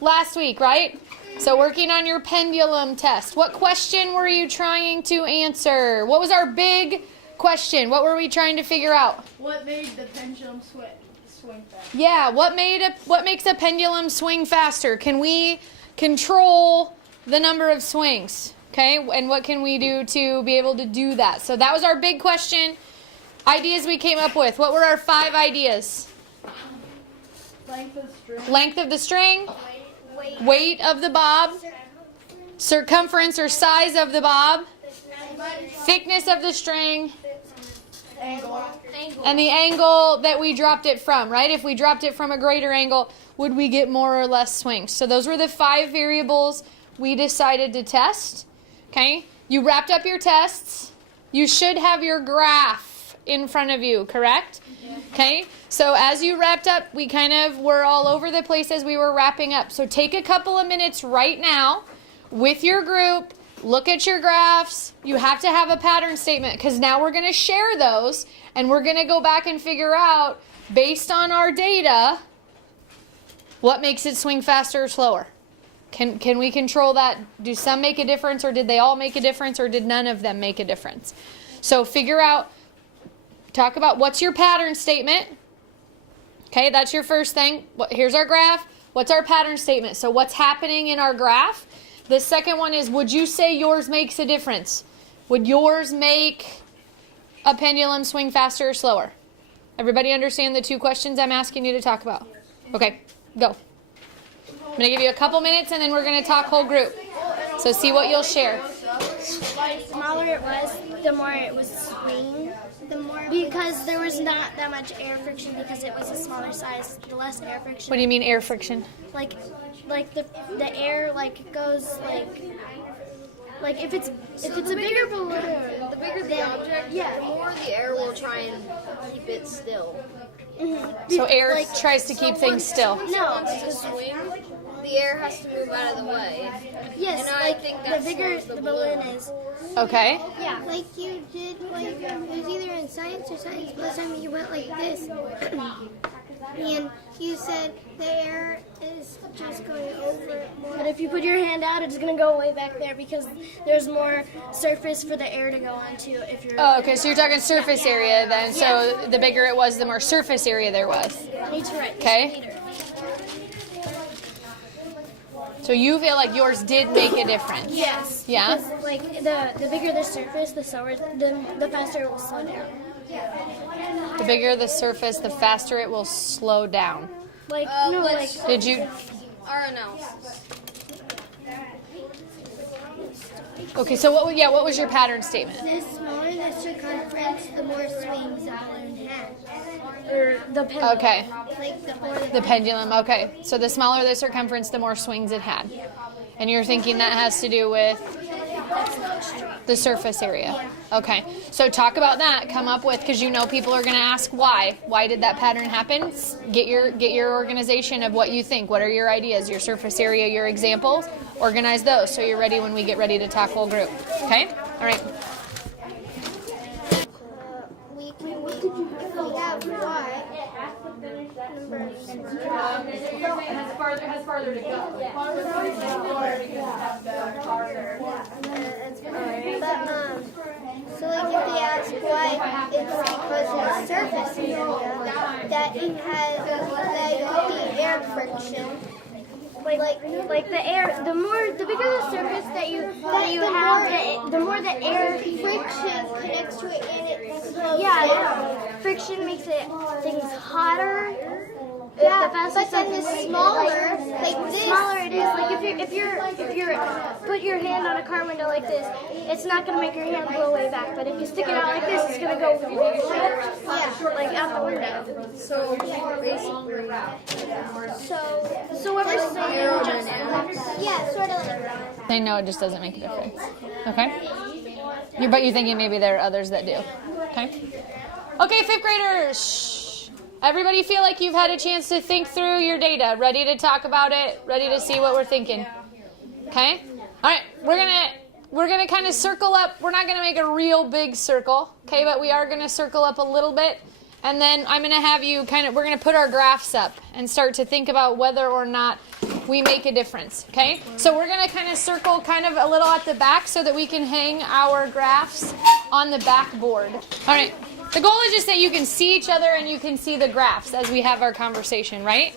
Last week, right? So working on your pendulum test. What question were you trying to answer? What was our big question? What were we trying to figure out? What made the pendulum swing faster? Yeah, what makes a pendulum swing faster? Can we control the number of swings? Okay, and what can we do to be able to do that? So that was our big question. Ideas we came up with. What were our 5 ideas? Length of string. Length of the string. Weight of the bob. Circumference or size of the bob. Thickness of the string. Angle. And the angle that we dropped it from, right? If we dropped it from a greater angle, would we get more or less swings? So those were the 5 variables we decided to test. Okay? You wrapped up your tests. You should have your graph in front of you, correct? Okay? So as you wrapped up, we kind of were all over the place as we were wrapping up. So take a couple of minutes right now with your group. Look at your graphs. You have to have a pattern statement because now we're going to share those and we're going to go back and figure out, based on our data, what makes it swing faster or slower. Can we control that? Do some make a difference, or did they all make a difference, or did none of them make a difference? So figure out, talk about what's your pattern statement. Okay, that's your first thing. Here's our graph. What's our pattern statement? So what's happening in our graph? The second one is, would you say yours makes a difference? Would yours make a pendulum swing faster or slower? Everybody understand the 2 questions I'm asking you to talk about? Okay, go. I'm going to give you a couple minutes and then we're going to talk whole group. So see what you'll share. The smaller it was, the more it was swing. Because there was not that much air friction because it was a smaller size, the less air friction. What do you mean air friction? Like the air goes like if it's a bigger balloon, The bigger the object, the more the air will try and keep it still. Mm-hmm. So air tries to keep things still. No, To swing, the air has to move out of the way. yes, And I think the that bigger slows the the balloon balloon. is. Okay. Yeah, like you did, it was either in science or science plus time you went like this. And you said the air is just going over it more. But if you put your hand out, it's going to go way back there because there's more surface for the air to go onto if you're... Oh, okay, so you're talking surface area then. So the bigger it was, the more surface area there was. I need to write this Okay. later. So you feel like yours did make a difference? Yes. Yeah? Because, the bigger the surface, the faster it will slow down. The bigger the surface, the faster it will slow down. Did you... Our analysis. Okay, so what was your pattern statement? The smaller the circumference, the more swings the balloon has. Or the pendulum. Okay. Like The pendulum, okay. So the smaller the circumference, the more swings it had. And you're thinking that has to do with the surface area. Okay. So talk about that. Come up with, because you know people are going to ask why. Why did that pattern happen? Get your organization of what you think. What are your ideas, your surface area, your examples? Organize those so you're ready when we get ready to talk whole group. Okay? All right. we have y. Has farther to go. So if they ask why, it's because of the surface area that it has the air friction. Like the air, the bigger the surface that you have, the more the air friction connects to it and it slows down. Friction makes things hotter. Yeah, but then the smaller, the smaller it is. Like if you're put your hand on a car window like this, it's not gonna make your hand go way back. But if you stick it out like this, it's gonna go like out the window. So basically, So what we're saying, just yeah, sort of like that. They know it just doesn't make a difference. Okay? But you're thinking maybe there are others that do. Okay? Okay, 5th graders. Shh. Everybody feel like you've had a chance to think through your data, ready to talk about it, ready to see what we're thinking. Okay? All right, we're gonna kind of circle up. We're not gonna make a real big circle, okay? But we are gonna circle up a little bit, and then I'm gonna have you we're gonna put our graphs up and start to think about whether or not we make a difference, okay? So we're going to kind of circle kind of a little at the back so that we can hang our graphs on the backboard. All right. The goal is just that you can see each other and you can see the graphs as we have our conversation, right?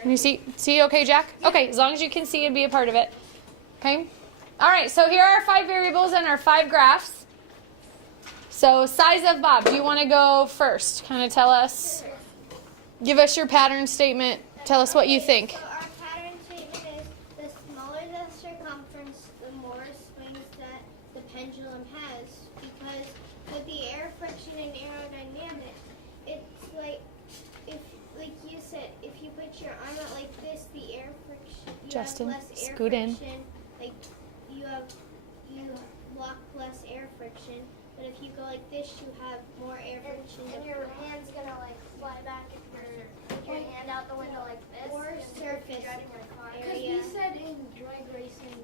Can you see okay, Jack? Okay, as long as you can see and be a part of it. Okay? All right, so here are our 5 variables and our 5 graphs. So size of Bob, do you want to go first? Kind of tell us, give us your pattern statement. Tell us what you think. So our pattern statement is the smaller the circumference, the more swings that the pendulum has. Because with the air friction and aerodynamic, it's like you said, if you put your arm out like this, the air friction, Justin, have less air scoot in. friction. Like you block less air friction. But if you go like this, you have more air friction. And your hand's gonna like fly back if you're put your hand out the window like this. Or and surface driving your car. Because we said in drag racing,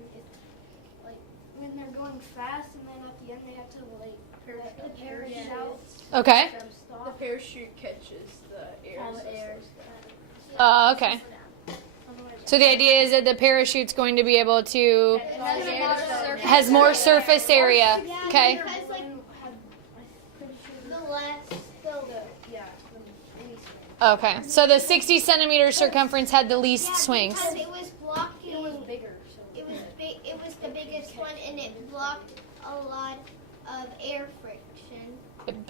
like when they're going fast and then at the end they have to like the parachute out. Okay. Stop. The parachute catches the air. All the air. Okay. So the idea is that the parachute's going to be able to, has more surface area. Yeah, Okay. because like the less Okay. So the 60 centimeter circumference had the least swings. because it was blocking. It was bigger. It was big. It was the biggest one, and it blocked a lot of air friction.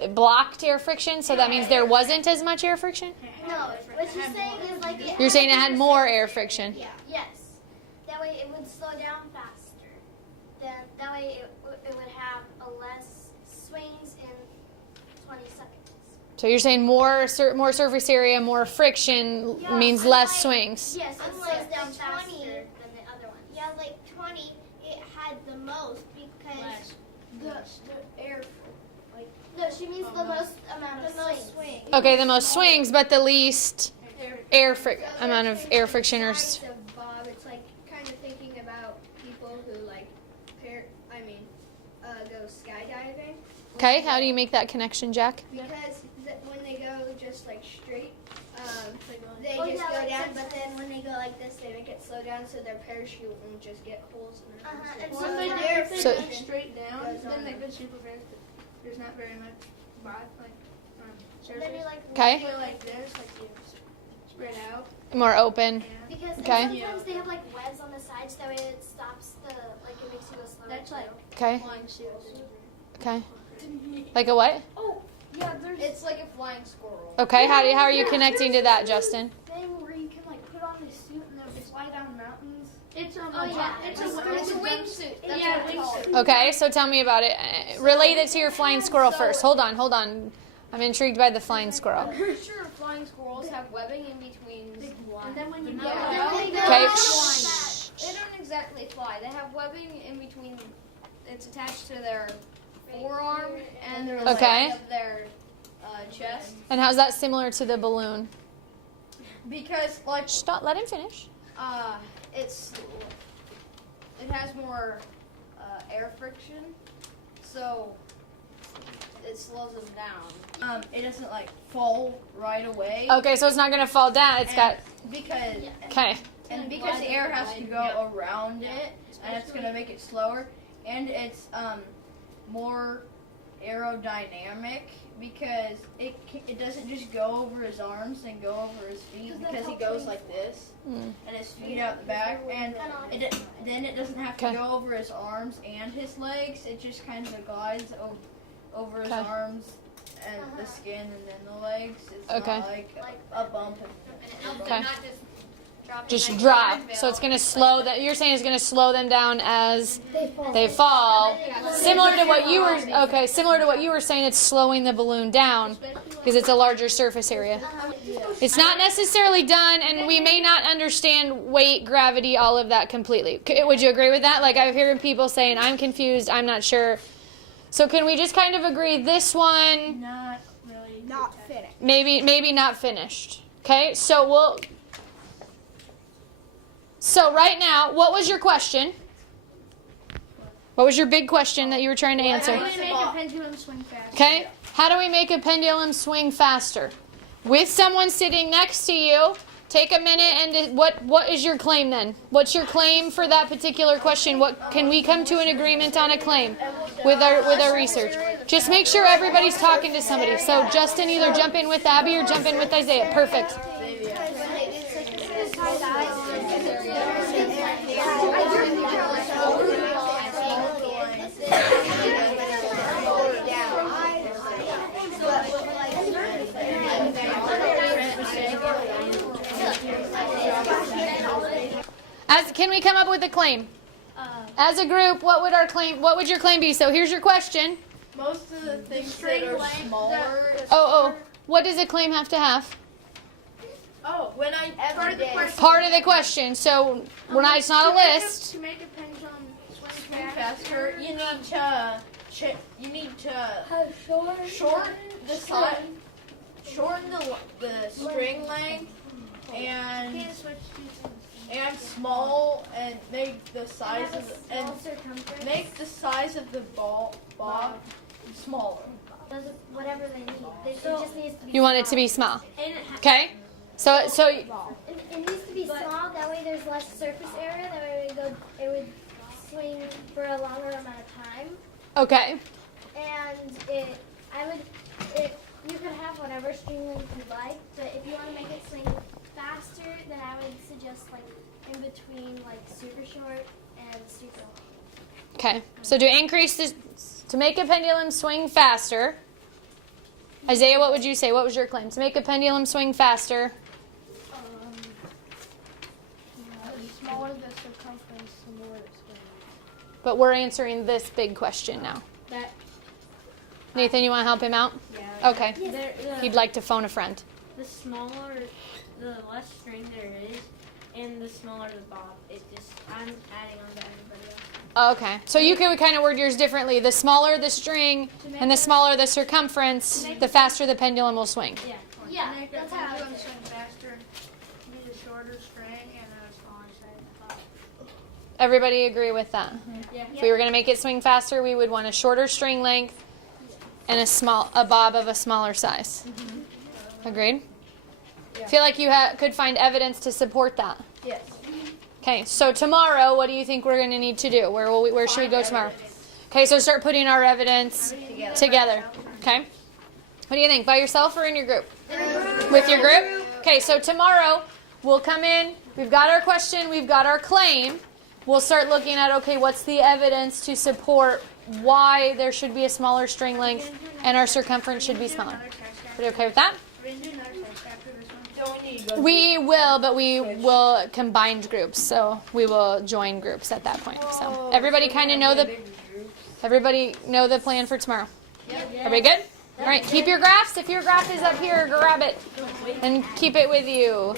It blocked air friction, so that means there wasn't as much air friction? No, what she's saying is like it You're saying it had more air friction. Yeah. Yes. That way it would slow down faster. Then that way it would have a less swings in 20 seconds. So you're saying more surface area, more friction means less swings. Yes, it Unlike slows down the faster 20. than the other ones. Yeah, like 20, it had the most because The air. No, she means the most amount of the most swings. swing. Okay, the most swings, but the least amount of air friction or. Size of Bob, it's like kind of thinking about people who like go skydiving. Okay, how do you make that connection, Jack? Because when they go just like straight, they Oh, just yeah, go like down. this. But then when they go like this, they make it slow down so their parachute won't just get holes in it. And So so the then air So- friction straight down, goes then on. they go super fast. There's not very much vibe, like then you like Okay, Go like this, like you spread out. more open. because Okay. sometimes they have like webs on the sides that way it stops the like it makes you go slower. That's like Okay, flying suits. okay. Like a what? Yeah, there's It's like a flying squirrel. Okay, how are you connecting to that, Justin? thing where you can like put on this suit and then fly down mountains. It's Oh, yeah. it's It's a wingsuit. That's Yeah, what it's called. wingsuit. Okay, so tell me about it. Relate it to your flying squirrel first. Hold on. I'm intrigued by the flying squirrel. I'm pretty sure flying squirrels have webbing in between. And then when you go Okay. They don't exactly fly. They have webbing in between. It's attached to their forearm and their Okay. leg of their chest. And how's that similar to the balloon? Because like Stop. Let him finish. it has more air friction, so it slows them down. It doesn't like fall right away. Okay, so it's not gonna fall down. It's got. because Okay. because the air has to go around it, and it's gonna make it slower, and it's more aerodynamic because it doesn't just go over his arms and go over his feet because he goes like this Mm. and his feet out the back, and then it doesn't have to Okay. go over his arms and his legs. It just kind of glides over his Okay. arms and the skin and then the legs. It's Okay. not like a bump. Okay. Just drop. So it's gonna slow that. You're saying it's gonna slow them down as they fall. Similar to what you were saying. It's slowing the balloon down because it's a larger surface area. It's not necessarily done, and we may not understand weight, gravity, all of that completely. Would you agree with that? Like I'm hearing people saying, "I'm confused. I'm not sure." So can we just kind of agree this one? Not really. not finished. Maybe not finished. Okay, so right now, what was your question? What was your big question that you were trying to answer? How do we make a pendulum swing fast? Okay, how do we make a pendulum swing faster? with someone sitting next to you. Take a minute and what is your claim then? What's your claim for that particular question? What can we come to an agreement on a claim with our research? Just make sure everybody's talking to somebody. So Justin, either jump in with Abby or jump in with Isaiah. Perfect. Can we come up with a claim? As a group, what would your claim be? So here's your question. Most of the things that are smaller. What does a claim have to have? When I part of the question. Part of the question. So it's not a list. To make a pendulum Swing faster, you need to shorten the size, shorten the string length, and small, and make the size of the bob smaller. Whatever they need. It just needs to be. You want it to be small. Okay. So It needs to be small. That way, there's less surface area. That way, it would swing for a longer amount of time. okay. And you could have whatever string length you like. But if you want to make it swing faster, then I would suggest like in between like super short and super long. Okay. So to make a pendulum swing faster. Isaiah, what would you say? What was your claim? To make a pendulum swing faster. The smaller the circumference, the more it swings. But we're answering this big question now. Nathan, you want to help him out? Yeah. Okay. Yes. He'd like to phone a friend. The smaller, the less string there is, and the smaller the bob. I'm adding on to everybody else. Okay. So you can kind of word yours differently. The smaller the string and the smaller the circumference, the faster the pendulum will swing. Yeah. Yeah, that's how I would swing faster. Use a shorter string and a smaller side. Everybody agree with that? Yeah. If we were going to make it swing faster, we would want a shorter string length and a bob of a smaller size. Agreed? Yeah. Feel like you could find evidence to support that. Yes. Okay, so tomorrow, what do you think we're going to need to do? Where should we go tomorrow? Okay, so start putting our evidence together. Okay? What do you think? By yourself or in your group? With your group? Okay, so tomorrow we'll come in. We've got our question. We've got our claim. We'll start looking at, okay, what's the evidence to support why there should be a smaller string length and our circumference should be smaller. Are you okay with that? We will, but we will combine groups, so we will join groups at that point. So everybody kind of know the plan for tomorrow. Everybody good? All right, keep your graphs. If your graph is up here, grab it and keep it with you.